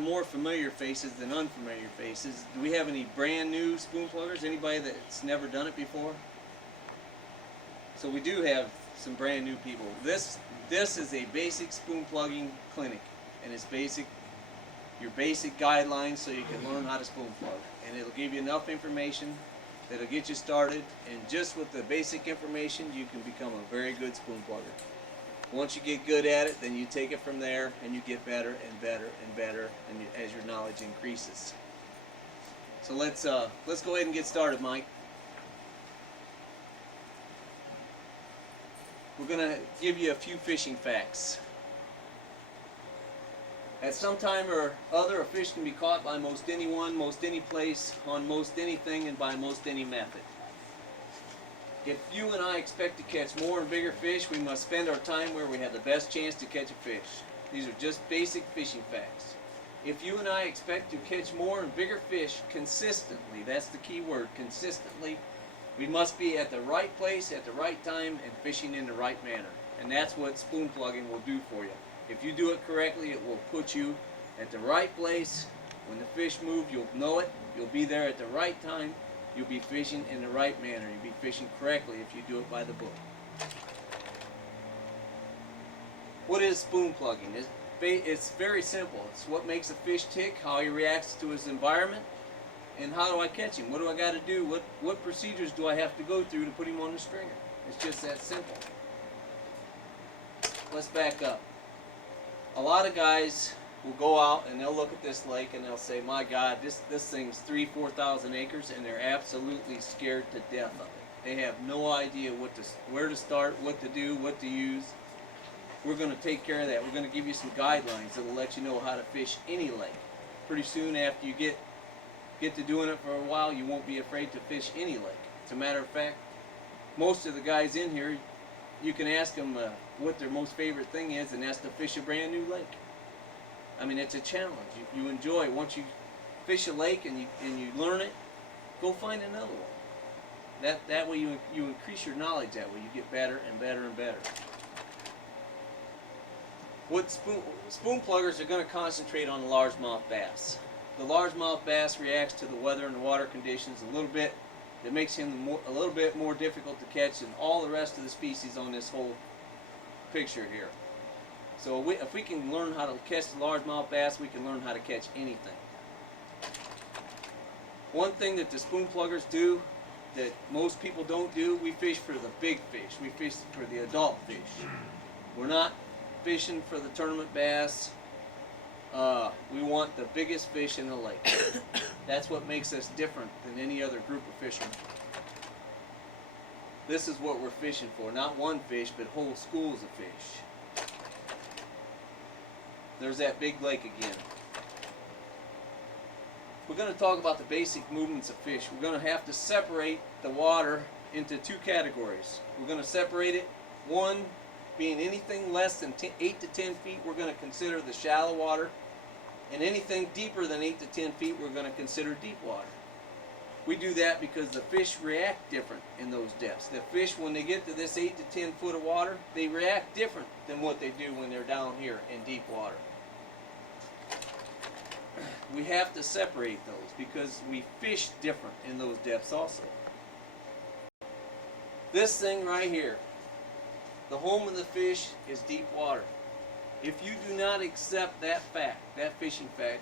More familiar faces than unfamiliar faces. Do we have any brand new spoon pluggers? Anybody that's never done it before? So we do have some brand new people. This is a basic spoon plugging clinic, and it's your basic guidelines so you can learn how to spoon plug. And it'll give you enough information that'll get you started. And just with the basic information, you can become a very good spoon plugger. Once you get good at it, then you take it from there and you get better and better and better as your knowledge increases. So let's go ahead and get started, Mike. We're going to give you a few fishing facts. At some time or other, a fish can be caught by most anyone, most any place, on most anything, and by most any method. If you and I expect to catch more and bigger fish, we must spend our time where we have the best chance to catch a fish. These are just basic fishing facts. If you and I expect to catch more and bigger fish consistently, that's the key word, consistently, we must be at the right place at the right time and fishing in the right manner. And that's what spoon plugging will do for you. If you do it correctly, it will put you at the right place. When the fish move, you'll know it. You'll be there at the right time. You'll be fishing in the right manner. You'll be fishing correctly if you do it by the book. What is spoon plugging? It's very simple. It's what makes a fish tick, how he reacts to his environment, and how do I catch him? What do I got to do? What procedures do I have to go through to put him on the stringer? It's just that simple. Let's back up. A lot of guys will go out and they'll look at this lake and they'll say, my God, this thing's 3,000-4,000 acres, and they're absolutely scared to death of it. They have no idea where to start, what to do, what to use. We're going to take care of that. We're going to give you some guidelines that will let you know how to fish any lake. Pretty soon after you get to doing it for a while, you won't be afraid to fish any lake. As a matter of fact, most of the guys in here, you can ask them what their most favorite thing is, and that's to fish a brand new lake. I mean, it's a challenge. You enjoy it. Once you fish a lake and you learn it, go find another one. That way you increase your knowledge. That way you get better and better and better. What spoon pluggers are going to concentrate on the largemouth bass. The largemouth bass reacts to the weather and the water conditions a little bit. It makes him a little bit more difficult to catch than all the rest of the species on this whole picture here. So if we can learn how to catch the largemouth bass, we can learn how to catch anything. One thing that the spoon pluggers do that most people don't do, we fish for the big fish. We fish for the adult fish. We're not fishing for the tournament bass. We want the biggest fish in the lake. That's what makes us different than any other group of fishermen. This is what we're fishing for. Not one fish, but whole schools of fish. There's that big lake again. We're going to talk about the basic movements of fish. We're going to have to separate the water into two categories. We're going to separate it, one being anything less than 8 to 10 feet, we're going to consider the shallow water. And anything deeper than 8 to 10 feet, we're going to consider deep water. We do that because the fish react different in those depths. The fish, when they get to this 8 to 10 foot of water, they react different than what they do when they're down here in deep water. We have to separate those because we fish different in those depths also. This thing right here, the home of the fish is deep water. If you do not accept that fact, that fishing fact,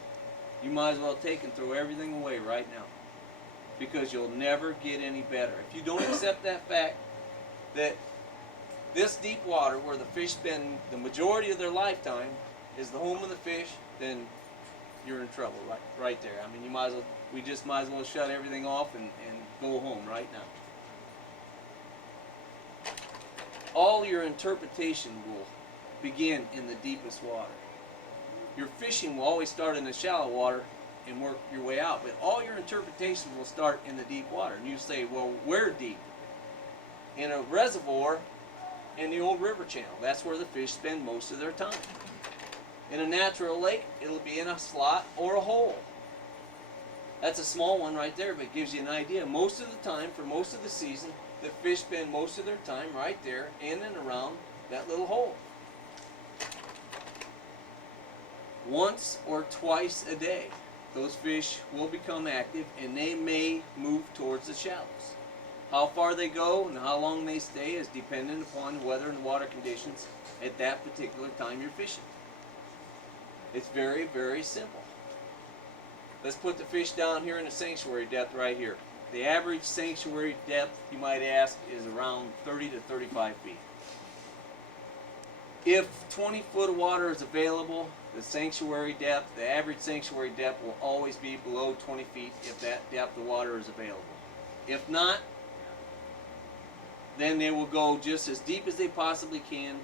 you might as well take and throw everything away right now, because you'll never get any better. If you don't accept that fact, that this deep water where the fish spend the majority of their lifetime is the home of the fish, then you're in trouble right there. I mean, we just might as well shut everything off and go home right now. All your interpretation will begin in the deepest water. Your fishing will always start in the shallow water and work your way out, but all your interpretations will start in the deep water. And you say, well, where deep? In a reservoir in the old river channel. That's where the fish spend most of their time. In a natural lake, it'll be in a slot or a hole. That's a small one right there, but it gives you an idea. Most of the time, for most of the season, the fish spend most of their time right there in and around that little hole. once or twice a day, those fish will become active and they may move towards the shallows. How far they go and how long they stay is dependent upon the weather and the water conditions at that particular time you're fishing. It's very, very simple. Let's put the fish down here in the sanctuary depth right here. The average sanctuary depth, you might ask, is around 30 to 35 feet. If 20 foot of water is available, the sanctuary depth, the average sanctuary depth will always be below 20 feet if that depth of water is available. If not, then they will go just as deep as they possibly can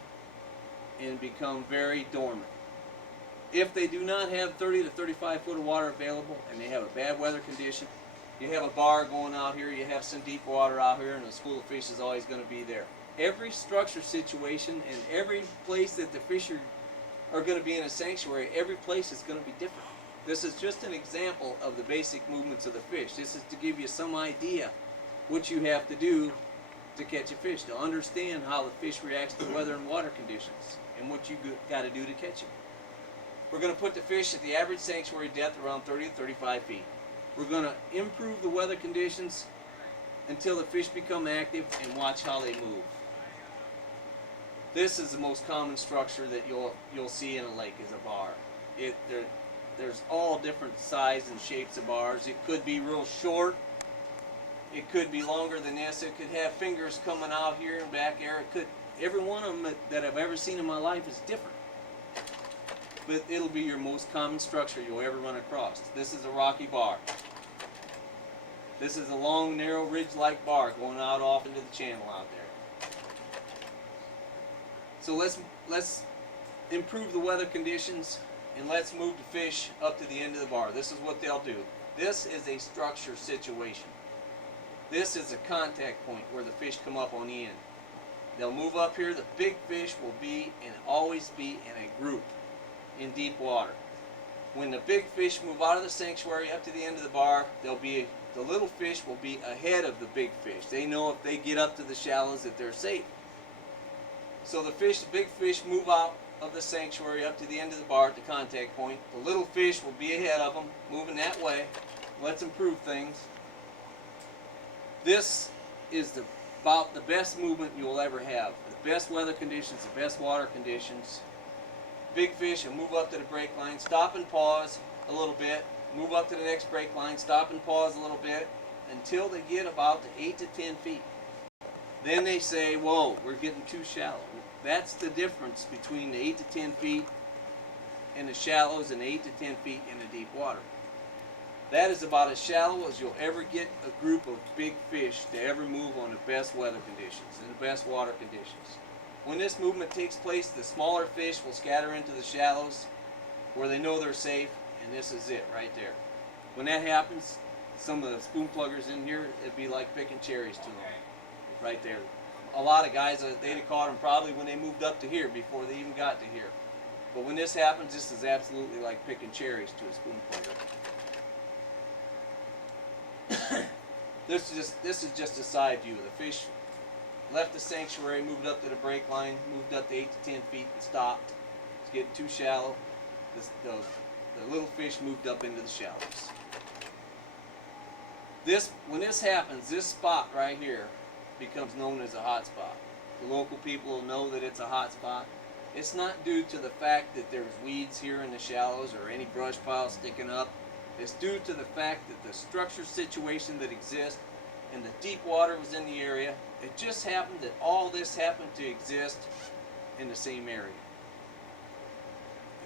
and become very dormant. If they do not have 30 to 35 foot of water available and they have a bad weather condition, you have a bar going out here, you have some deep water out here, and a school of fish is always going to be there. Every structure situation and every place that the fish are going to be in a sanctuary, every place is going to be different. This is just an example of the basic movements of the fish. This is to give you some idea what you have to do to catch a fish, to understand how the fish reacts to weather and water conditions and what you got to do to catch him. We're going to put the fish at the average sanctuary depth around 30 to 35 feet. We're going to improve the weather conditions until the fish become active and watch how they move. This is the most common structure that you'll see in a lake, is a bar. There's all different sizes and shapes of bars. It could be real short. It could be longer than this. It could have fingers coming out here and back there. Every one of them that I've ever seen in my life is different. But it'll be your most common structure you'll ever run across. This is a rocky bar. This is a long, narrow, ridge-like bar going out off into the channel out there. So let's improve the weather conditions and let's move the fish up to the end of the bar. This is what they'll do. This is a structure situation. This is a contact point where the fish come up on the end. They'll move up here. The big fish will be and always be in a group in deep water. When the big fish move out of the sanctuary up to the end of the bar, the little fish will be ahead of the big fish. They know if they get up to the shallows that they're safe. So the big fish move out of the sanctuary up to the end of the bar at the contact point. The little fish will be ahead of them, moving that way. Let's improve things. This is about the best movement you'll ever have. The best weather conditions, the best water conditions. Big fish will move up to the break line, stop and pause a little bit, move up to the next break line, stop and pause a little bit until they get about to 8 to 10 feet. Then they say, whoa, we're getting too shallow. That's the difference between the 8 to 10 feet in the shallows and 8 to 10 feet in the deep water. That is about as shallow as you'll ever get a group of big fish to ever move on the best weather conditions and the best water conditions. When this movement takes place, the smaller fish will scatter into the shallows where they know they're safe, and this is it right there. When that happens, some of the spoon pluggers in here, it'd be like picking cherries to them right there. A lot of guys, they'd have caught them probably when they moved up to here before they even got to here. But when this happens, this is absolutely like picking cherries to a spoon plugger. This is just a side view. The fish left the sanctuary, moved up to the break line, moved up to 8 to 10 feet and stopped. It's getting too shallow. The little fish moved up into the shallows. When this happens, this spot right here becomes known as a hot spot. The local people will know that it's a hot spot. It's not due to the fact that there's weeds here in the shallows or any brush piles sticking up. It's due to the fact that the structure situation that exists and the deep water was in the area. It just happened that all this happened to exist in the same area.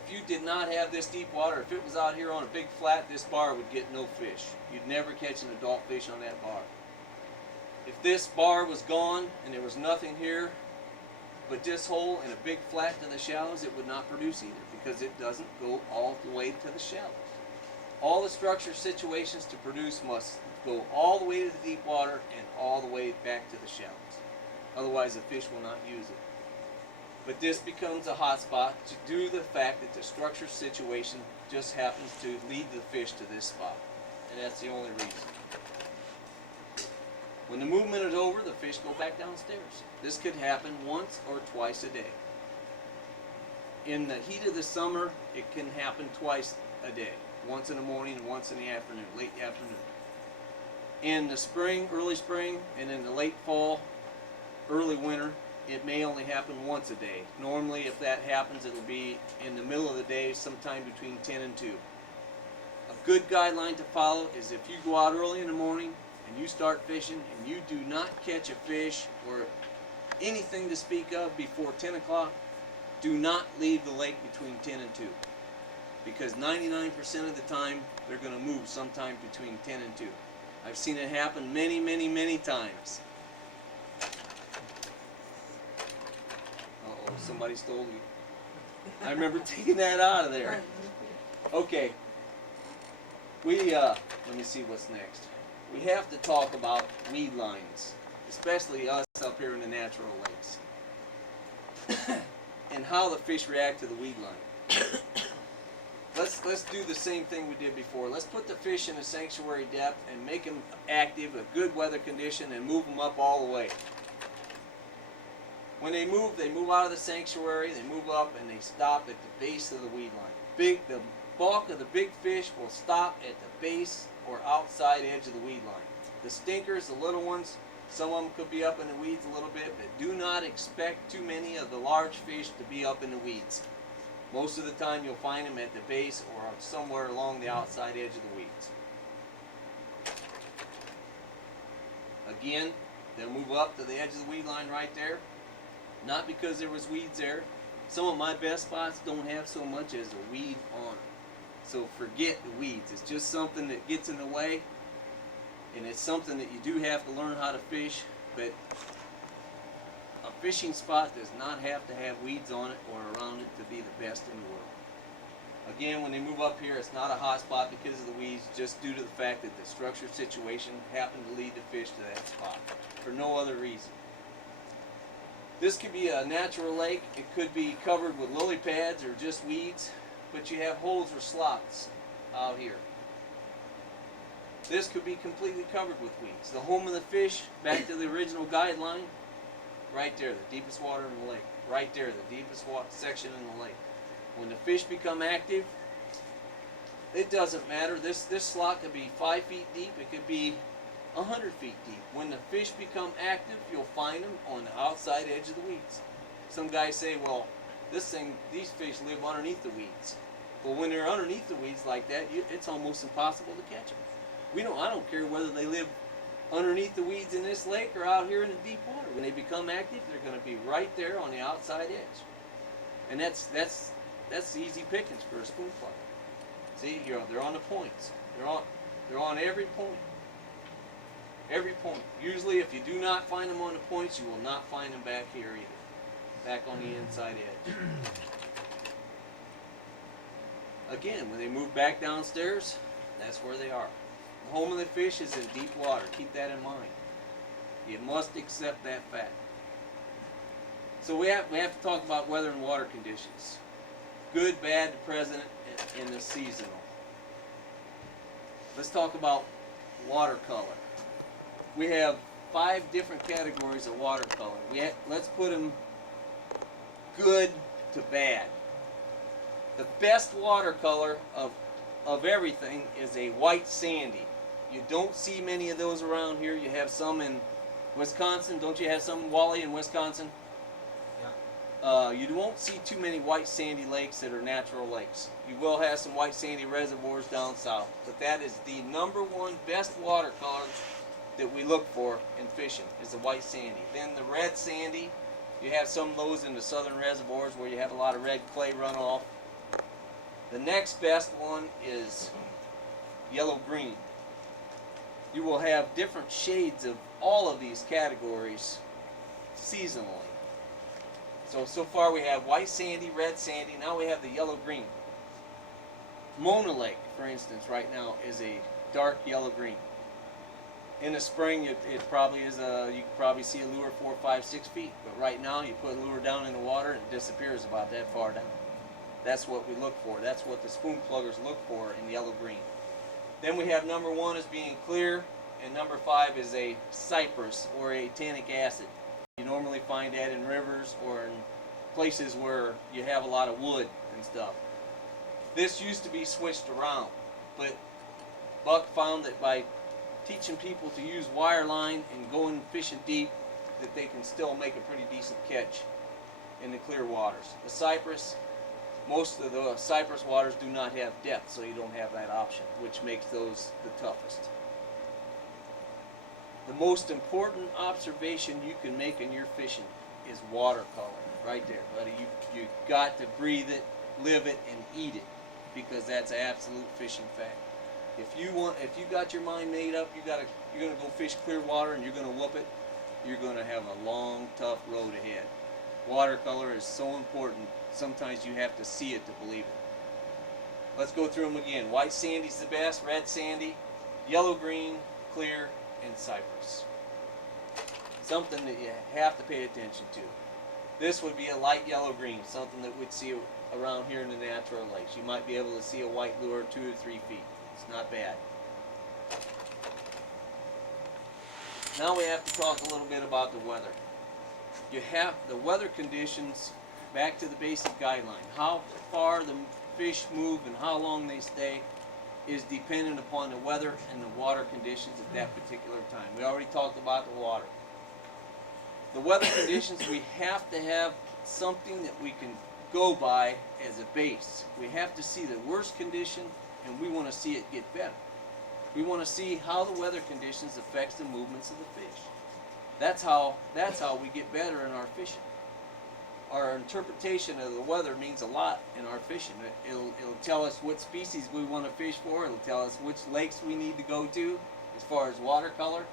If you did not have this deep water, if it was out here on a big flat, this bar would get no fish. You'd never catch an adult fish on that bar. If this bar was gone and there was nothing here but this hole and a big flat to the shallows, it would not produce either because it doesn't go all the way to the shallows. All the structure situations to produce must go all the way to the deep water and all the way back to the shallows. Otherwise the fish will not use it. But this becomes a hot spot due to the fact that the structure situation just happens to lead the fish to this spot. And that's the only reason. When the movement is over, the fish go back downstairs. This could happen once or twice a day. In the heat of the summer, it can happen twice a day. Once in the morning and once in the afternoon, late afternoon. In the spring, early spring, and in the late fall, early winter, it may only happen once a day. Normally, if that happens, it'll be in the middle of the day, sometime between 10 and 2. A good guideline to follow is if you go out early in the morning and you start fishing and you do not catch a fish or anything to speak of before 10 o'clock, do not leave the lake between 10 and 2. Because 99% of the time, they're going to move sometime between 10 and 2. I've seen it happen many, many, many times. Uh-oh, somebody stole me. I remember taking that out of there. Okay. Let me see what's next. We have to talk about weed lines, especially us up here in the natural lakes, and how the fish react to the weed line. Let's do the same thing we did before. Let's put the fish in a sanctuary depth and make them active, a good weather condition, and move them up all the way. When they move out of the sanctuary, they move up, and they stop at the base of the weed line. The bulk of the big fish will stop at the base or outside edge of the weed line. The stinkers, the little ones, some of them could be up in the weeds a little bit, but do not expect too many of the large fish to be up in the weeds. Most of the time you'll find them at the base or somewhere along the outside edge of the weeds. Again, they'll move up to the edge of the weed line right there. Not because there was weeds there. Some of my best spots don't have so much as a weed on them. So forget the weeds. It's just something that gets in the way, and it's something that you do have to learn how to fish, but a fishing spot does not have to have weeds on it or around it to be the best in the world. Again, when they move up here, it's not a hot spot because of the weeds, just due to the fact that the structured situation happened to lead the fish to that spot, for no other reason. This could be a natural lake. It could be covered with lily pads or just weeds, but you have holes or slots out here. This could be completely covered with weeds. The home of the fish, back to the original guideline, right there, the deepest water in the lake. Right there, the deepest section in the lake. When the fish become active, it doesn't matter. This slot could be 5 feet deep. It could be 100 feet deep. When the fish become active, you'll find them on the outside edge of the weeds. Some guys say, well, these fish live underneath the weeds. Well, when they're underneath the weeds like that, it's almost impossible to catch them. I don't care whether they live underneath the weeds in this lake or out here in the deep water. When they become active, they're going to be right there on the outside edge. And that's easy pickings for a spoon plugger. See, they're on the points. They're on every point. Every point. Usually, if you do not find them on the points, you will not find them back here either. Back on the inside edge. Again, when they move back downstairs, that's where they are. The home of the fish is in deep water. Keep that in mind. You must accept that fact. So we have to talk about weather and water conditions. Good, bad, present, and the seasonal. Let's talk about watercolor. We have 5 different categories of watercolor. Let's put them good to bad. The best watercolor of everything is a white sandy. You don't see many of those around here. You have some in Wisconsin. Don't you have some, Wally, in Wisconsin? Yeah. You won't see too many white sandy lakes that are natural lakes. You will have some white sandy reservoirs down south. But that is the #1 best watercolor that we look for in fishing, is the white sandy. Then the red sandy, you have some of those in the southern reservoirs where you have a lot of red clay runoff. The next best one is yellow-green. You will have different shades of all of these categories seasonally. So far we have white sandy, red sandy, now we have the yellow-green. Mona Lake, for instance, right now is a dark yellow-green. In the spring, it probably is you can probably see a lure 4, 5, 6 feet. But right now, you put a lure down in the water and it disappears about that far down. That's what we look for. That's what the spoon pluggers look for in yellow-green. Then we have #1 as being clear, and #5 is a cypress or a tannic acid. You normally find that in rivers or in places where you have a lot of wood and stuff. This used to be switched around, but Buck found that by teaching people to use wire line and going fishing deep, that they can still make a pretty decent catch in the clear waters. The cypress, most of the cypress waters do not have depth, so you don't have that option, which makes those the toughest. The most important observation you can make in your fishing is watercolor, right there, buddy. You got to breathe it, live it, and eat it, because that's an absolute fishing fact. If you got your mind made up, you're gonna go fish clear water and you're gonna whoop it, you're gonna have a long, tough road ahead. Watercolor is so important. Sometimes you have to see it to believe it. Let's go through them again. White sandy's the best, red sandy, yellow green, clear, and cypress. Something that you have to pay attention to. This would be a light yellow green, something that we'd see around here in the natural lakes. You might be able to see a white lure 2 to 3 feet. It's not bad. Now we have to talk a little bit about the weather. You have the weather conditions, back to the basic guideline. How far the fish move and how long they stay is dependent upon the weather and the water conditions at that particular time. We already talked about the water. The weather conditions, we have to have something that we can go by as a base. We have to see the worst condition, and we want to see it get better. We want to see how the weather conditions affects the movements of the fish. That's how we get better in our fishing. Our interpretation of the weather means a lot in our fishing. It'll tell us what species we want to fish for. It'll tell us which lakes we need to go to as far as watercolor.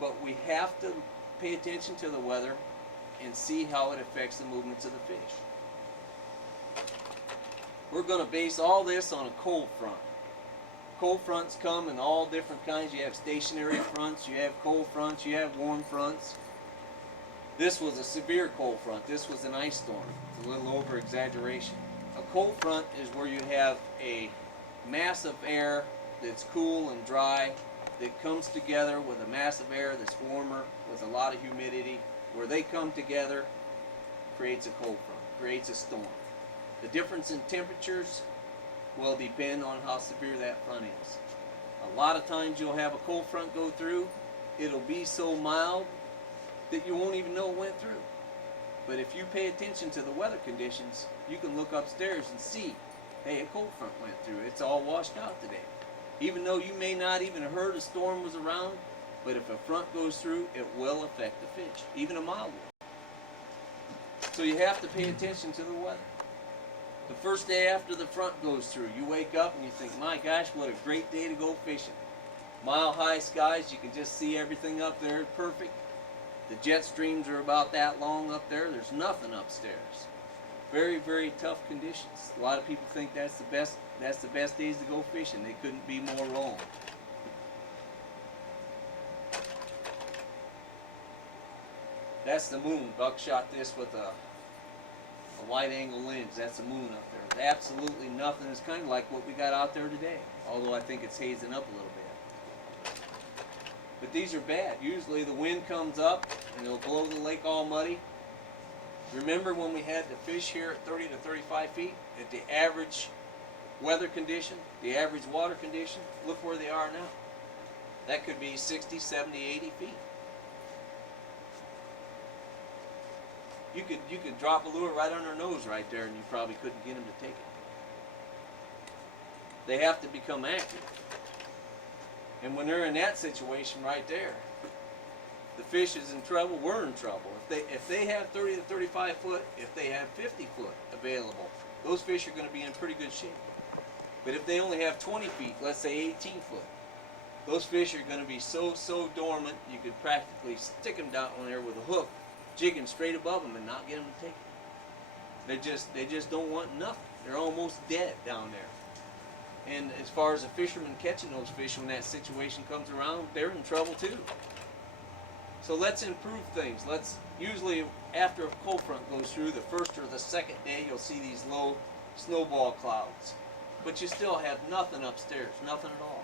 But we have to pay attention to the weather and see how it affects the movements of the fish. We're going to base all this on a cold front. Cold fronts come in all different kinds. You have stationary fronts, you have cold fronts, you have warm fronts. This was a severe cold front. This was an ice storm. It's a little over exaggeration. A cold front is where you have a mass of air that's cool and dry that comes together with a mass of air that's warmer with a lot of humidity. Where they come together creates a cold front, creates a storm. The difference in temperatures will depend on how severe that front is. A lot of times you'll have a cold front go through. It'll be so mild that you won't even know it went through. But if you pay attention to the weather conditions, you can look upstairs and see, hey, a cold front went through. It's all washed out today. Even though you may not even have heard a storm was around, but if a front goes through, it will affect the fish, even a mild one. So you have to pay attention to the weather. The first day after the front goes through, you wake up and you think, my gosh, what a great day to go fishing. Mile high skies, you can just see everything up there, perfect. The jet streams are about that long up there. There's nothing upstairs. Very, very tough conditions. A lot of people think that's the best days to go fishing. They couldn't be more wrong. That's the moon. Buck shot this with a wide angle lens. That's the moon up there. There's absolutely nothing. It's kind of like what we got out there today, although I think it's hazing up a little bit. But these are bad. Usually the wind comes up and it'll blow the lake all muddy. Remember when we had the fish here at 30 to 35 feet at the average weather condition, the average water condition? Look where they are now. That could be 60, 70, 80 feet. You could drop a lure right on their nose right there and you probably couldn't get them to take it. They have to become active. And when they're in that situation right there, the fish is in trouble, we're in trouble. If they have 30 to 35 foot, if they have 50 foot available, those fish are going to be in pretty good shape. But if they only have 20 feet, let's say 18 foot, those fish are going to be so dormant you could practically stick them down there with a hook, jigging straight above them and not get them to take it. They just don't want nothing. They're almost dead down there. And as far as the fishermen catching those fish when that situation comes around, they're in trouble too. So let's improve things. Usually after a cold front goes through, the first or the second day, you'll see these low snowball clouds. But you still have nothing upstairs, nothing at all.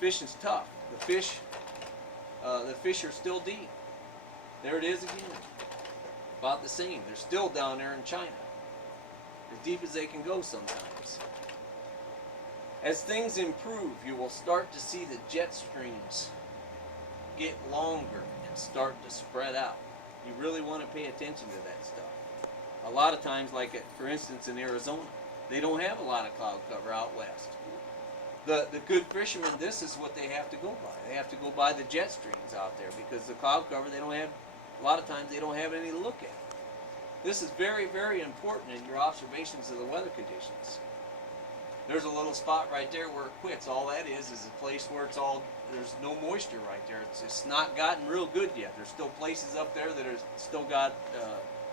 Fishing's tough. The fish are still deep. There it is again. about the same. They're still down there in China, as deep as they can go sometimes. As things improve, you will start to see the jet streams get longer and start to spread out. You really want to pay attention to that stuff. A lot of times, like for instance in Arizona, they don't have a lot of cloud cover out west. The good fishermen, this is what they have to go by. They have to go by the jet streams out there, because the cloud cover, they don't have, a lot of times they don't have any to look at. This is very, very important in your observations of the weather conditions. There's a little spot right there where it quits. All that is a place where it's all, there's no moisture right there. It's not gotten real good yet. There's still places up there that are still got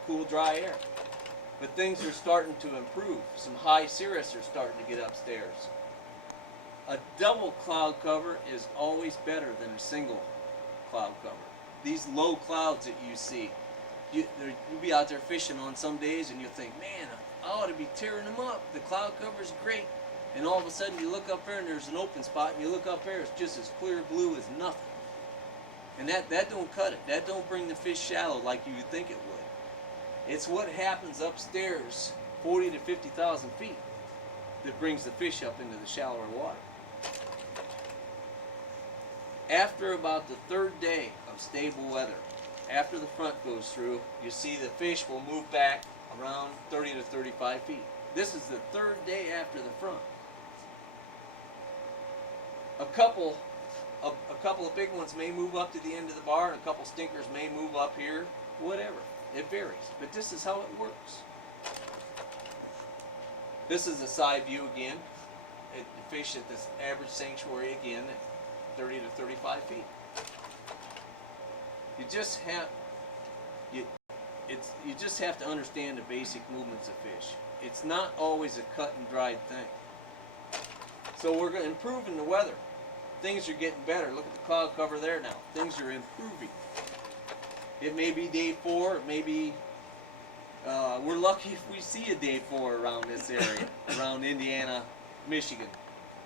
cool, dry air. But things are starting to improve. Some high cirrus are starting to get upstairs. A double cloud cover is always better than a single cloud cover. These low clouds that you see, you'll be out there fishing on some days and you'll think, man, I ought to be tearing them up. The cloud cover's great. And all of a sudden you look up there and there's an open spot, and you look up there, it's just as clear blue as nothing. And that don't cut it. That don't bring the fish shallow like you would think it would. It's what happens upstairs 40 to 50,000 feet that brings the fish up into the shallower water. After about the third day of stable weather, after the front goes through, you see the fish will move back around 30 to 35 feet. This is the third day after the front. A couple of big ones may move up to the end of the bar, and a couple stinkers may move up here, whatever. It varies, but this is how it works. This is a side view again. The fish at this average sanctuary again at 30 to 35 feet. You just have to understand the basic movements of fish. It's not always a cut and dried thing. So we're improving the weather. Things are getting better. Look at the cloud cover there now. Things are improving. It may be day 4. It may be, we're lucky if we see a day 4 around this area, around Indiana, Michigan.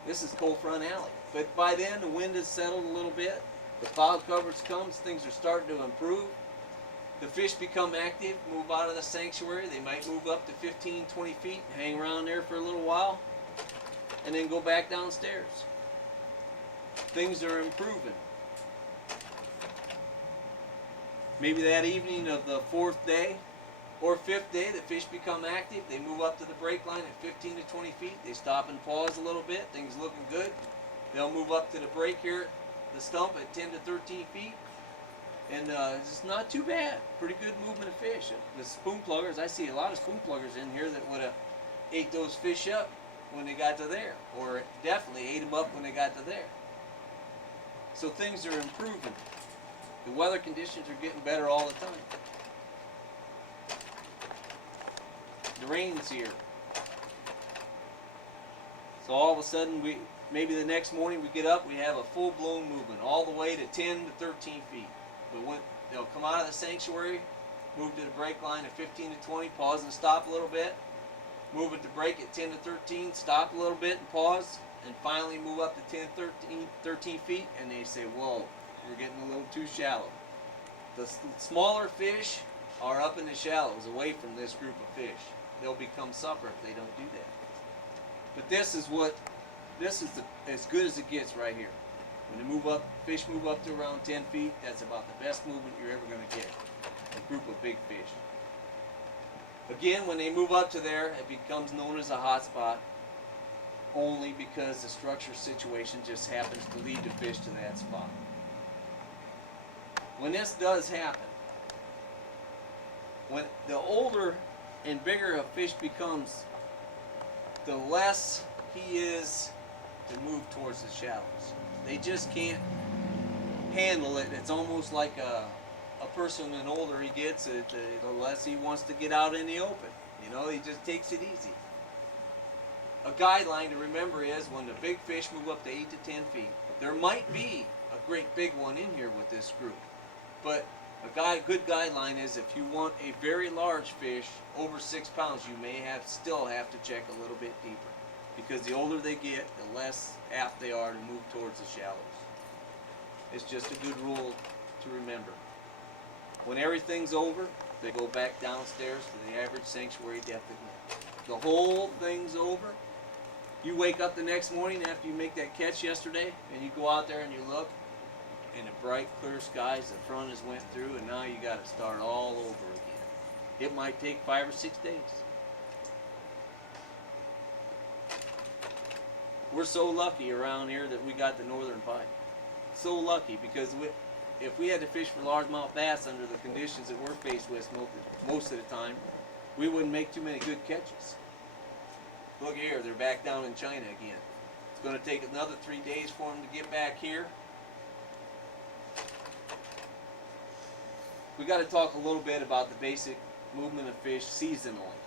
This is Cold Front Alley. But by then the wind has settled a little bit. The cloud covers comes. Things are starting to improve. The fish become active, move out of the sanctuary. They might move up to 15, 20 feet, hang around there for a little while, and then go back downstairs. Things are improving. Maybe that evening of the 4th day or 5th day, the fish become active. They move up to the break line at 15 to 20 feet. They stop and pause a little bit. Things looking good. They'll move up to the break here at the stump at 10 to 13 feet. And it's not too bad. Pretty good movement of fish. The spoon pluggers, I see a lot of spoon pluggers in here that would have ate those fish up when they got to there, or definitely ate them up when they got to there. So things are improving. The weather conditions are getting better all the time. The rain's here. So all of a sudden, maybe the next morning we get up, we have a full-blown movement all the way to 10 to 13 feet. But they'll come out of the sanctuary, move to the break line at 15 to 20, pause and stop a little bit, move it to break at 10 to 13, stop a little bit and pause, and finally move up to 10, 13 feet, and they say, whoa, we're getting a little too shallow. The smaller fish are up in the shallows, away from this group of fish. They'll become supper if they don't do that. But this is as good as it gets right here. When they move up, fish move up to around 10 feet, that's about the best movement you're ever going to get. A group of big fish. Again, when they move up to there, it becomes known as a hot spot, only because the structure situation just happens to lead the fish to that spot. When this does happen, when the older and bigger a fish becomes, the less he is to move towards the shallows. They just can't handle it. It's almost like a person, the older he gets, the less he wants to get out in the open. You know, he just takes it easy. A guideline to remember is when the big fish move up to 8 to 10 feet, there might be a great big one in here with this group. But a good guideline is if you want a very large fish over 6 pounds, you may still have to check a little bit deeper. Because the older they get, the less apt they are to move towards the shallows. It's just a good rule to remember. When everything's over, They go back downstairs to the average sanctuary depth again. The whole thing's over. You wake up the next morning after you make that catch yesterday, and you go out there and you look, and the bright, clear skies, the front has went through, and now you got to start all over again. It might take 5 or 6 days. We're so lucky around here that we got the northern pike. So lucky, because if we had to fish for largemouth bass under the conditions that we're faced with most of the time, we wouldn't make too many good catches. Look here, they're back down in China again. It's going to take another 3 days for them to get back here. We got to talk a little bit about the basic movement of fish seasonally.